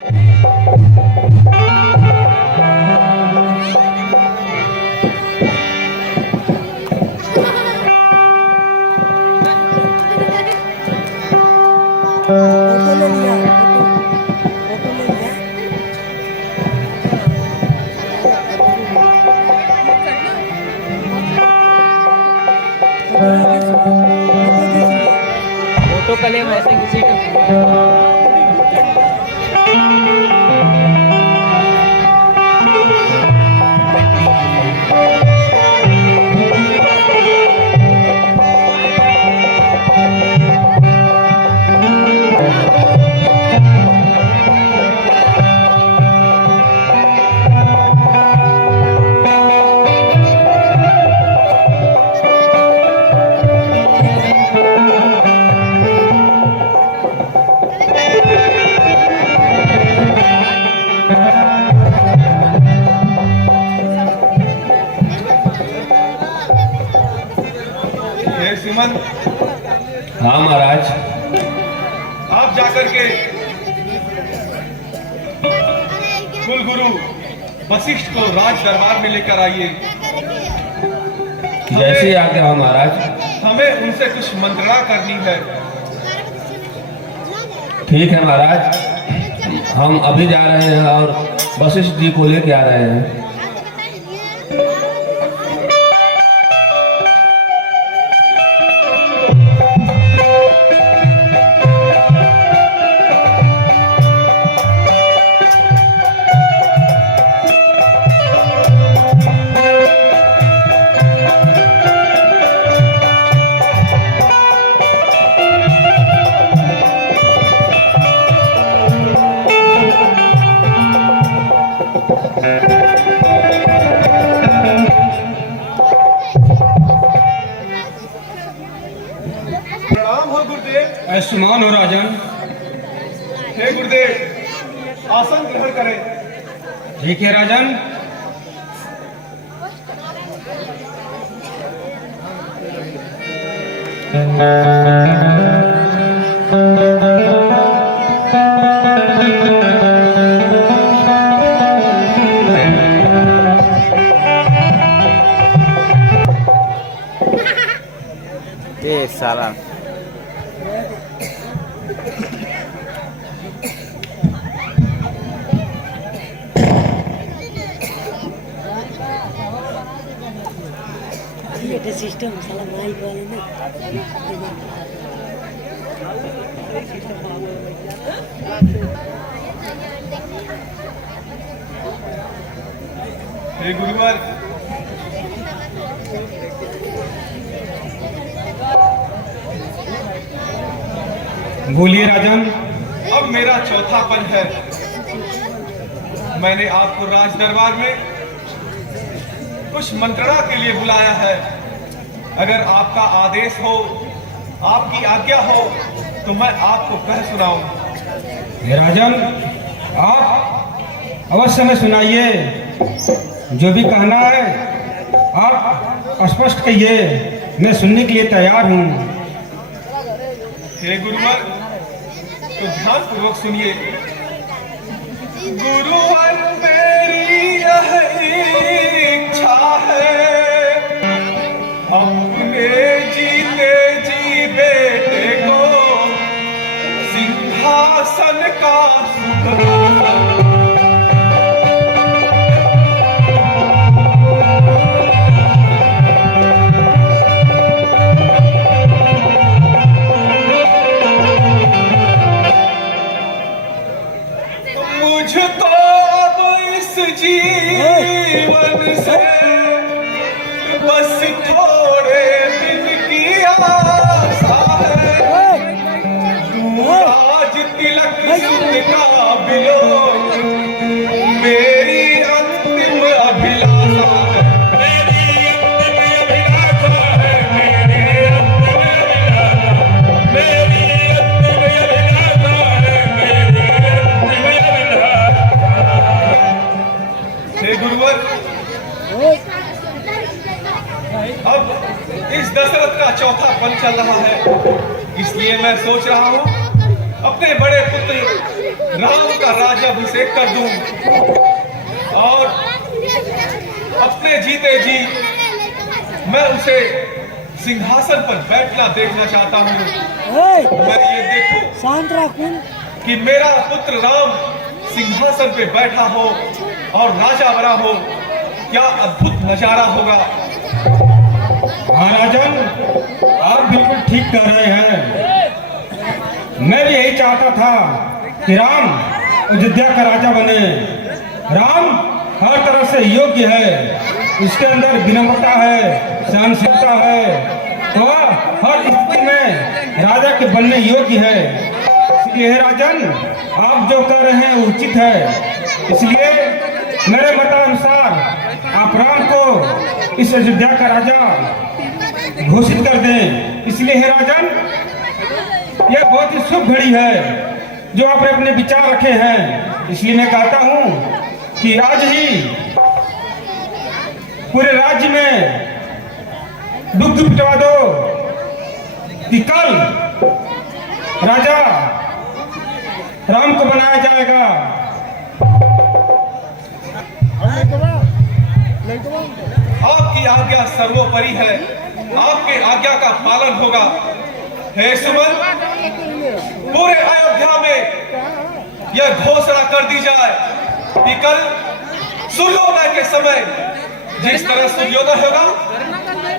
Photo कले वैसे किसी का सुमन। हाँ महाराज। आप जाकर के कुल गुरु वशिष्ठ को राज दरबार में लेकर आइए। जैसे आज्ञा हो महाराज। हमें उनसे कुछ मंत्रणा करनी है। ठीक है महाराज, हम अभी जा रहे हैं और वशिष्ठ जी को लेके आ रहे हैं। प्रणाम हो गुरुदेव। आयुष्मान हो राजन। हे गुरुदेव, आसन ग्रहण करें। ठीक है राजन। ये साला सिस्टम साला माइक वाले ना हे गुरुवर, बोलिए राजन। अब मेरा चौथापन है। मैंने आपको राज दरबार में कुछ मंत्रणा के लिए बुलाया है। अगर आपका आदेश हो, आपकी आज्ञा हो, तो मैं आपको कह सुनाऊं। राजन, आप अवश्य में सुनाइए। जो भी कहना है आप स्पष्ट कहिए, मैं सुनने के लिए तैयार हूँ। हे गुरुवर, तो ध्यान पूर्वक सुनिए। गुरुवर, मेरी यह इच्छा है, अपने जीते जी बेटे को सिंहासन का सुख मुझको अब इस जीवन से बस थोड़े दिन की आशा है। आज तिलक सुन का बिलो मेरी अंतिम अभिलाषा है। हे गुरुवर, अब इस दशरथ का चौथा पन चल रहा है, इसलिए मैं सोच रहा हूँ अपने बड़े पुत्र राम का राज्याभिषेक कर दूं और अपने जीते जी मैं उसे सिंहासन पर बैठना देखना चाहता हूँ। मैं ये देखूं शांत रह कौन कि मेरा पुत्र राम सिंहासन पे बैठा हो और राजा बना हो। क्या अद्भुत नजारा होगा। हाँ राजन, आप बिल्कुल ठीक कह रहे हैं। मैं भी यही चाहता था कि राम अयोध्या का राजा बने। राम हर तरह से योग्य है, उसके अंदर विनम्रता है, सहनशीलता है, तो वह हर स्थिति में राजा के बनने योग्य है। इसलिए राजन, आप जो कर रहे हैं उचित है। इसलिए मेरे मतानुसार आप राम को इस अयोध्या का राजा घोषित कर दें। इसलिए हे राजन, यह बहुत ही शुभ घड़ी है जो आपने अपने विचार रखे हैं। इसलिए मैं कहता हूं कि आज ही पूरे राज्य में दुग्ध पिटवा दो कि कल राजा राम को बनाया जाएगा। आपकी आज्ञा सर्वोपरि है, आपके आज्ञा का पालन होगा। हे सुमन, पूरे अयोध्या में यह घोषणा कर दी जाए कि कल सूर्योदय के समय जिस तरह सूर्योदय होगा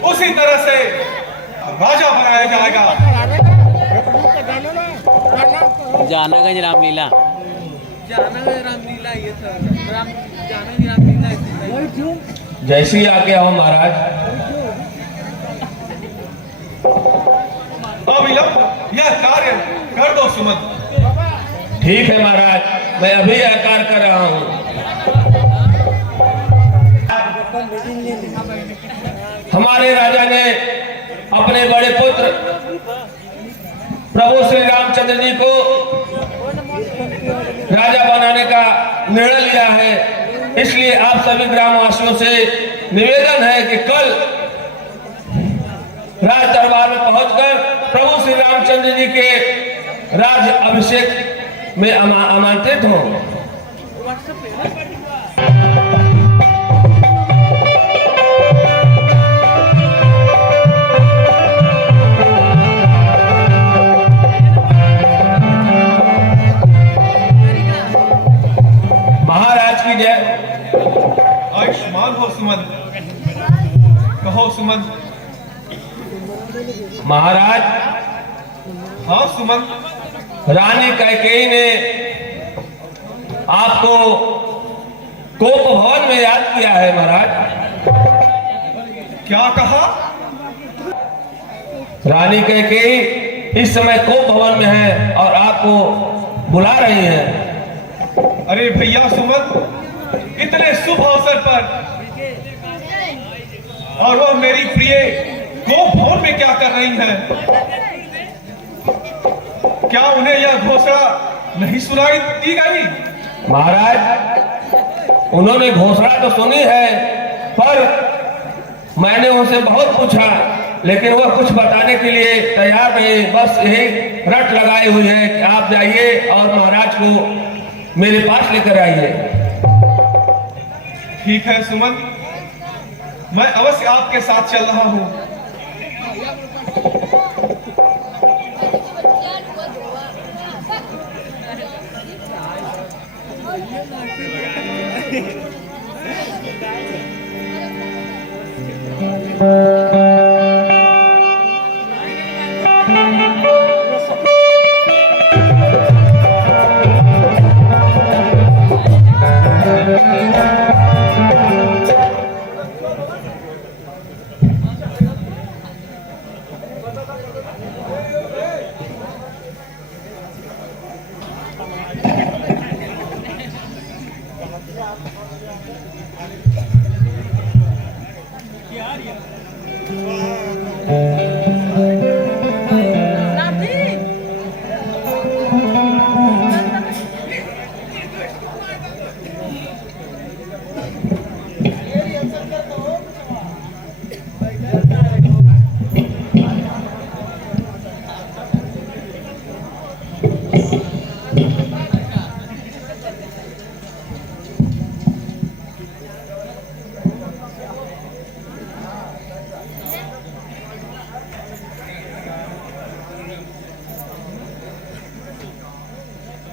उसी तरह से राजा बनाया जाएगा। जानगंज रामलीला जैसी आज्ञा हो महाराज। अविलंब यह कार्य कर दो सुमन। ठीक है महाराज, मैं अभी यह कार्य कर रहा हूँ। हमारे राजा ने अपने बड़े पुत्र प्रभु श्री रामचंद्र जी को राजा बनाने का निर्णय लिया है। इसलिए आप सभी ग्रामवासियों से निवेदन है कि कल राज दरबार में पहुंचकर प्रभु श्री रामचंद्र जी के राज अभिषेक में आमंत्रित हों। महाराज की जय। आयुष्मान हो सुमन। कहो सुमन। महाराज, हाँ सुमन। रानी कैकेयी ने आपको कोप भवन में याद किया है महाराज। क्या कहा? रानी कैकेयी इस समय कोप भवन में है और आपको बुला रही है। अरे भैया सुमन, इतने शुभ अवसर पर और वह मेरी प्रिय गोप भवन में क्या कर रही हैं? क्या उन्हें यह घोषणा नहीं सुनाई दी गई? महाराज, उन्होंने घोषणा तो सुनी है, पर मैंने उनसे बहुत पूछा, लेकिन वह कुछ बताने के लिए तैयार नहीं। बस यही रट लगाई हुई है कि आप जाइए और महाराज को मेरे पास लेकर आइए। ठीक है सुमन, मैं अवश्य आपके साथ चल रहा हूं।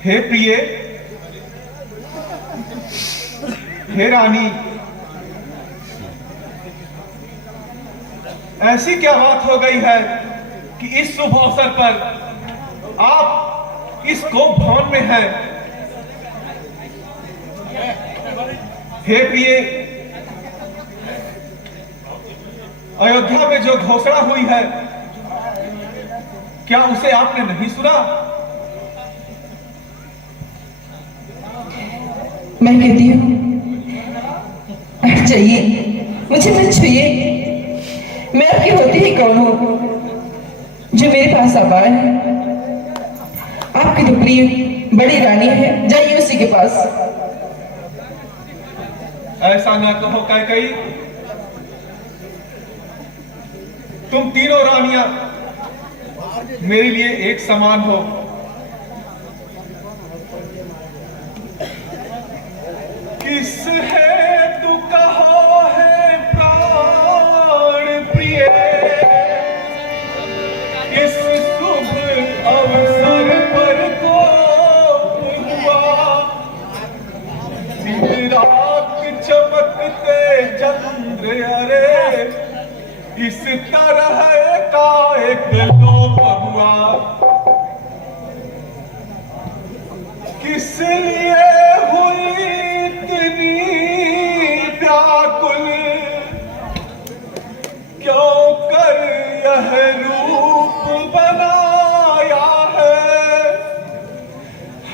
हे प्रिय, हे रानी, ऐसी क्या बात हो गई है कि इस शुभ अवसर पर आप इस गोप भवन में हैं? हे प्रिय, अयोध्या में जो घोषणा हुई है, क्या उसे आपने नहीं सुना? मैं कहती हूँ चाहिए, मुझे मत छुइए। मैं आपकी होती ही कौन हूँ जो मेरे पास आ पाए? आपकी तो प्रिय बड़ी रानी है, जाइए उसी के पास। ऐसा ना कहो कैकई, तुम तीनों रानियां मेरे लिए एक समान हो। किस है तू कहा है प्राण प्रिय, इस शुभ अवसर पर को हुआ, दिन रात चमकते चंद्र, अरे इस तरह का एक लोक हुआ। किस लिए हुई इतनी व्याकुल, क्यों कर यह रूप बनाया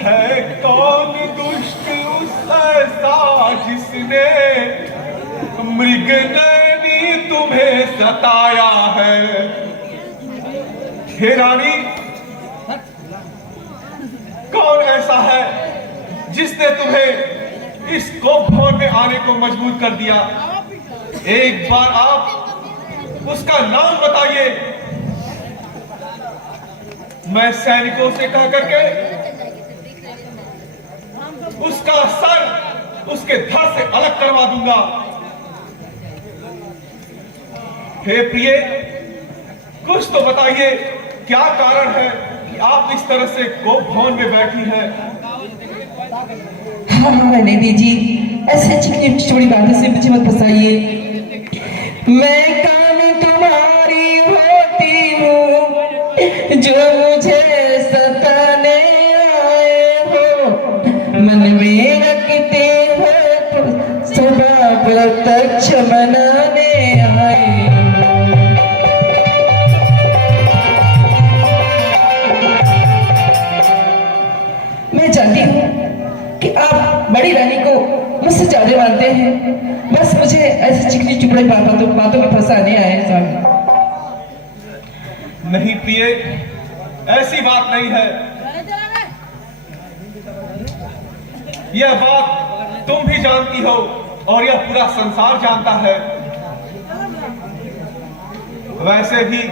है कौन दुष्ट उस ऐसा जिसने मृगनयनी तुम्हें सताया है? हे रानी, कौन ऐसा है जिसने तुम्हें इस गोप भवन में आने को मजबूर कर दिया? एक बार आप उसका नाम बताइए, मैं सैनिकों से कह करके उसका सर उसके धड़ से अलग करवा दूंगा। हे प्रिय, कुछ तो बताइए, क्या कारण है कि आप इस तरह से गोप भवन में बैठी हैं? हाँ निधि जी, ऐसे चिकनी छोटी बातों से मुझे मत फंसाइए। मैं काम तुम्हारी होती हूँ जो मुझे सताने आए हो, मन में रखते हो तो सदा प्रत्यक्ष मनाने आए। मैं जानती हूँ कि आप बड़ी रानी को मुझसे ज्यादा मानते हैं, बस मुझे ऐसे चिकनी चुपड़ी बातों में फंसाने आए हैं स्वामी। नहीं प्रिय, ऐसी बात नहीं है। यह बात तुम भी जानती हो और यह पूरा संसार जानता है। वैसे भी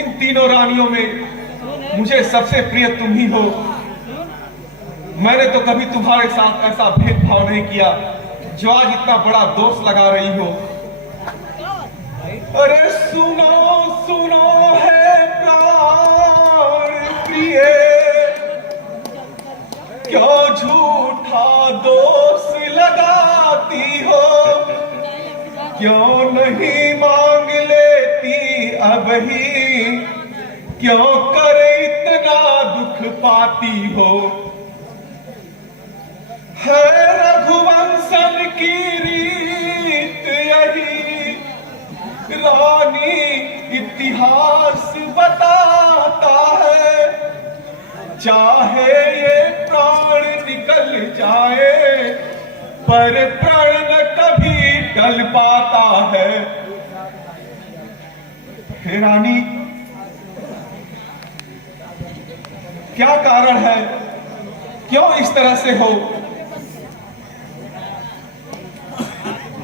इन तीनों रानियों में मुझे सबसे प्रिय तुम ही हो। मैंने तो कभी तुम्हारे साथ ऐसा भेदभाव नहीं किया जो आज इतना बड़ा दोष लगा रही हो। अरे सुनो सुनो है प्राण प्रिय, क्यों झूठा दोष लगाती हो? क्यों नहीं मांग लेती अब ही? क्यों कर इतना दुख पाती हो? है रघुवंशन की रीत यही, रानी इतिहास बताता है। चाहे ये प्राण निकल जाए पर प्राण न कभी टल पाता है। हे रानी, क्या कारण है? क्यों इस तरह से हो?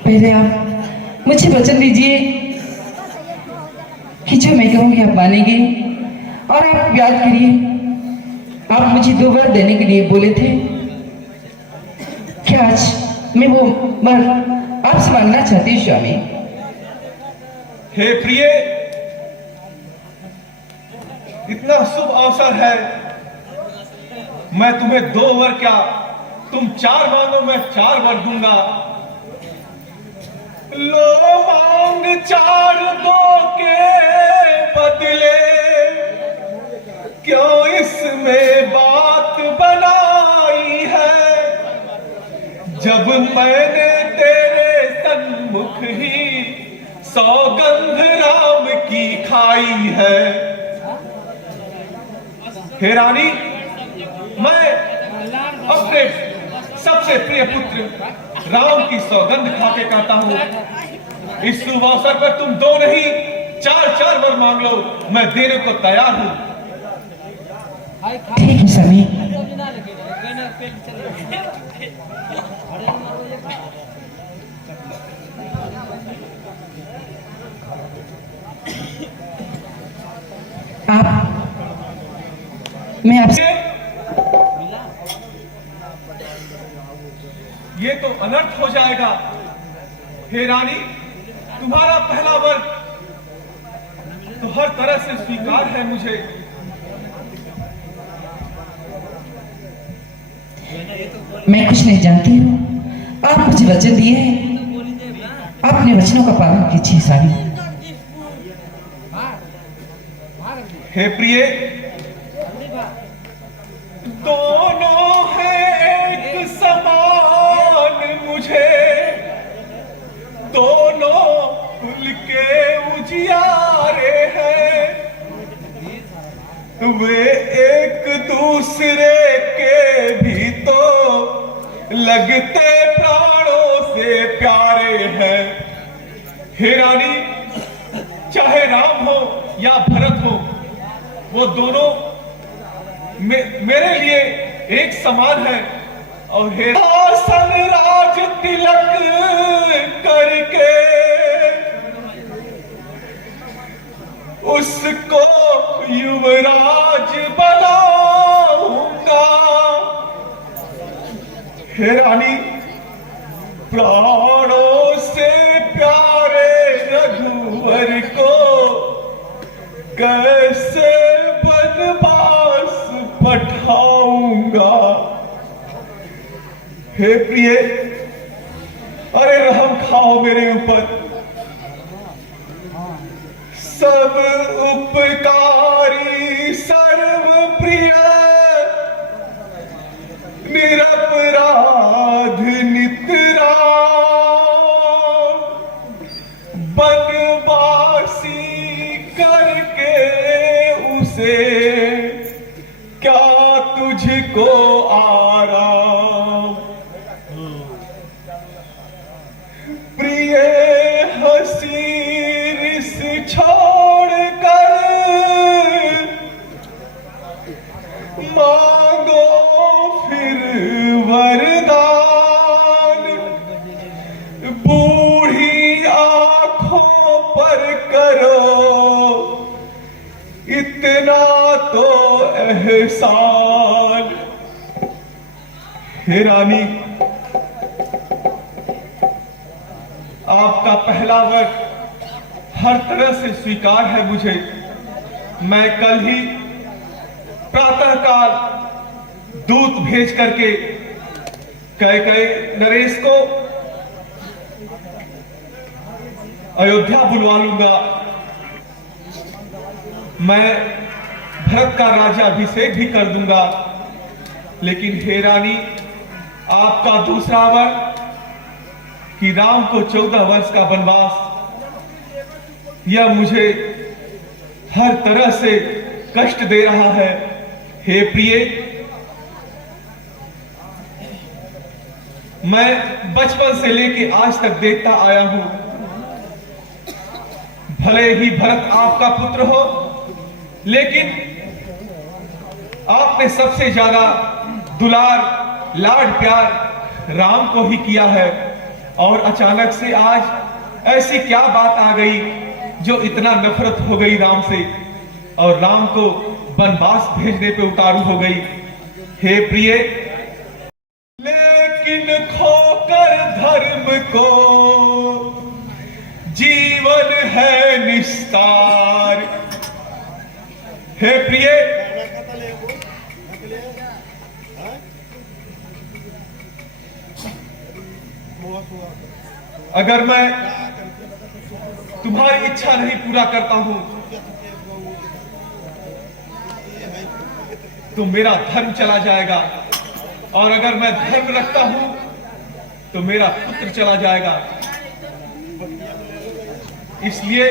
पहले आप मुझे वचन दीजिए कि जो मैं कहूँगी आप मानेंगे, और आप याद करिए आप मुझे 2 वर देने के लिए बोले थे। क्या आज मैं वो वर आपसे मांगना चाहती हूँ स्वामी? हे प्रिय, इतना शुभ अवसर है मैं तुम्हें 2 वर क्या, तुम 4 मांगो, मैं 4 वर दूंगा। लो मांग 4 2 के बदले, क्यों इसमें बात बनाई है। जब मैंने तेरे सन्मुख ही सौगंध राम की खाई है। हे रानी, मैं अपने सबसे प्रिय पुत्र राम की सौगंध खाके कहता हूं, इस शुभ अवसर पर तुम 2 नहीं 4 वर मांग लो, मैं देने को तैयार हूं। ठीक है स्वामी। मैं आपसे ये तो अनर्थ हो जाएगा। हे रानी, तुम्हारा पहला वर तो हर तरह से स्वीकार है मुझे। मैं कुछ नहीं जानती हूँ, आप मुझे वचन दिए हैं, अपने वचनों का पालन कीजिए स्वामी। हे प्रिय, दोनों हैं एक समान मुझे, दोनों खुल के उजियारे हैं। वे एक दूसरे के भी तो लगते प्राणों से प्यारे हैं। हे रानी, चाहे राम हो या भरत हो, वो दोनों मेरे लिए एक समान है। और हे आसन राज तिलक करके उसको युवराज बनाऊंगा। हे रानी, प्राणों से प्यारे रघुवर को कैसे बनवास पठाऊंगा। हे प्रिय, अरे रहम खाओ मेरे ऊपर। सब उपकारी सर्व प्रिय निरपराध नितराम, बनवासी करके उसे क्या तुझको आराम। प्रिय हंसी रिस छोड़ कर मांगो फिर वरदान। बूढ़ी आंखों पर करो इतना तो एहसान। हे रानी, आपका पहला वर हर तरह से स्वीकार है मुझे। मैं कल ही प्रातःकाल दूत भेज करके कैकेयी नरेश को अयोध्या बुलवा लूंगा। मैं भरत का राज्याभिषेक भी कर दूंगा। लेकिन हे रानी, आपका दूसरा वर कि राम को 14 वर्ष का वनवास, यह मुझे हर तरह से कष्ट दे रहा है। हे प्रिय, मैं बचपन से लेके आज तक देखता आया हूं, भले ही भरत आपका पुत्र हो, लेकिन आपने सबसे ज्यादा दुलार लाड प्यार राम को ही किया है। और अचानक से आज ऐसी क्या बात आ गई जो इतना नफरत हो गई राम से और राम को वनवास भेजने पे उतारू हो गई। हे प्रिय, लेकिन खोकर धर्म को जीवन है निस्तार। हे प्रिय, अगर मैं तुम्हारी इच्छा नहीं पूरा करता हूं तो मेरा धर्म चला जाएगा, और अगर मैं धर्म रखता हूं तो मेरा पुत्र चला जाएगा। इसलिए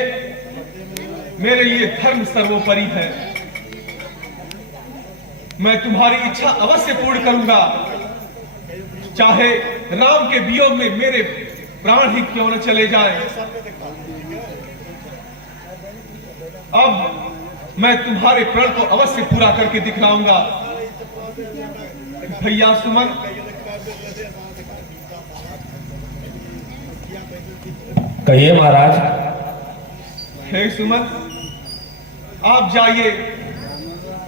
मेरे लिए धर्म सर्वोपरि है। मैं तुम्हारी इच्छा अवश्य पूर्ण करूंगा, चाहे राम के वियोग में मेरे प्राण ही क्यों न चले जाए। अब मैं तुम्हारे प्रण को अवश्य पूरा करके दिखलाऊंगा। भैया सुमन, कहिए महाराज। हे सुमन, आप जाइए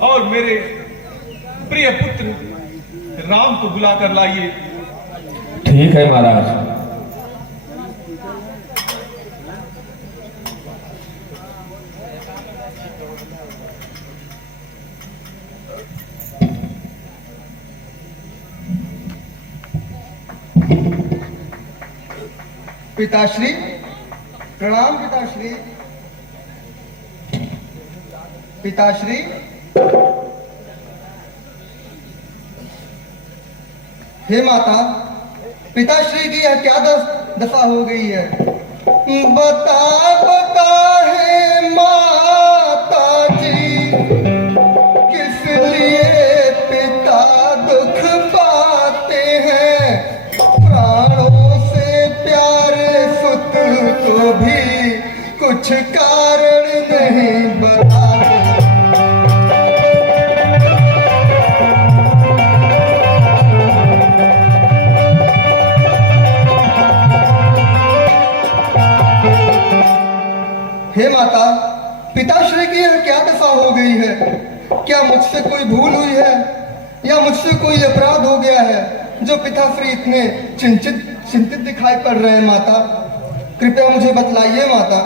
और मेरे प्रिय पुत्र राम को बुला कर लाइए। ठीक है महाराज। पिताश्री प्रणाम। पिताश्री पिताश्री हे माता, पिताश्री की यह क्या दशा हो गई है? बता बता है माता जी, किस लिए पिता दुख पाते हैं? प्राणों से प्यारे सुत को भी कुछ कारण नहीं बताते। हे माता, पिताश्री की यह क्या दशा हो गई है? क्या मुझसे कोई भूल हुई है या मुझसे कोई अपराध हो गया है जो पिताश्री इतने चिंतित दिखाई पड़ रहे हैं? माता, कृपया मुझे बतलाइए माता।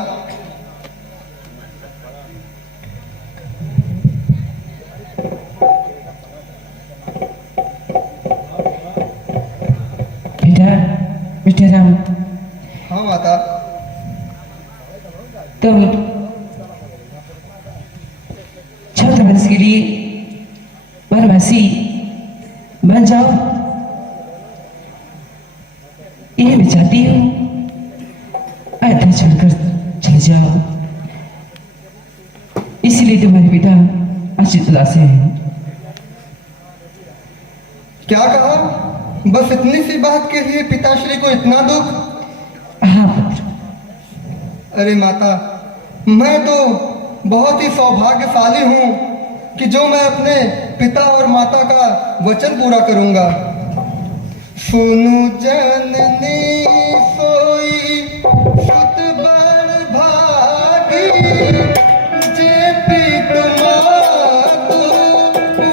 बेटा राम। हाँ माता। तुम 14 वर्ष के लिए वनवासी बन जाओ, ये मैं चाहती हूँ। अयोध्या छोड़कर चले जाओ, इसलिए तुम्हारे पिता अचित उदास हैं। क्या कहा? बस इतनी सी बात के लिए पिताश्री को इतना दुख? हाँ पुत्र। अरे माता, मैं तो बहुत ही सौभाग्यशाली हूँ कि जो मैं अपने पिता और माता का वचन पूरा करूँगा। सुनु जननी सोई सुत बड़ भागी, जे पितु मातु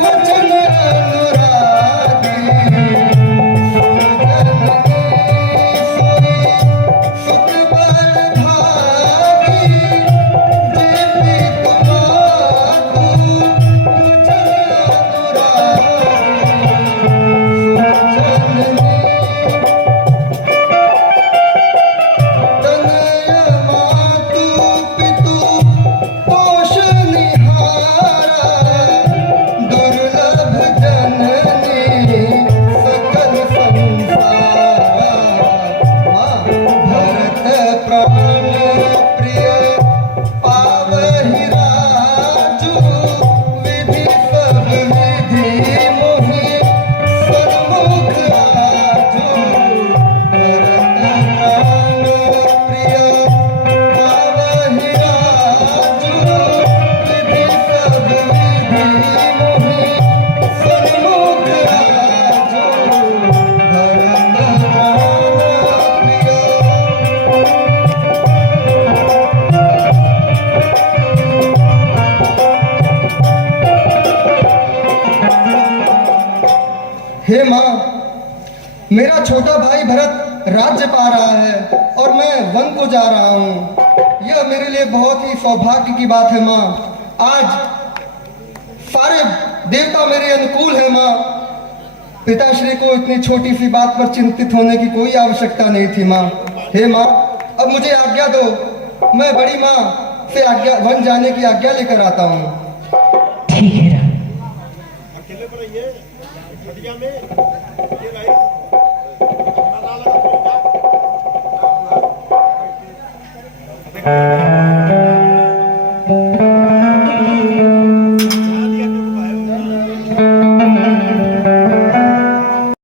वचन अनुरागी। सुत बड़ भागी, जे पितु मातु वचन अनुरागी। हे माँ, मेरा छोटा भाई भरत राज्य पा रहा है और मैं वन को जा रहा हूँ। यह मेरे लिए बहुत ही सौभाग्य की बात है माँ। आज सारे देवता मेरे अनुकूल है माँ। पिताश्री को इतनी छोटी सी बात पर चिंतित होने की कोई आवश्यकता नहीं थी माँ। हे माँ, अब मुझे आज्ञा दो, मैं बड़ी माँ से आज्ञा वन जाने की आज्ञा लेकर आता हूँ। ठीक है राम। अकेले पर ये हटिया में ये रही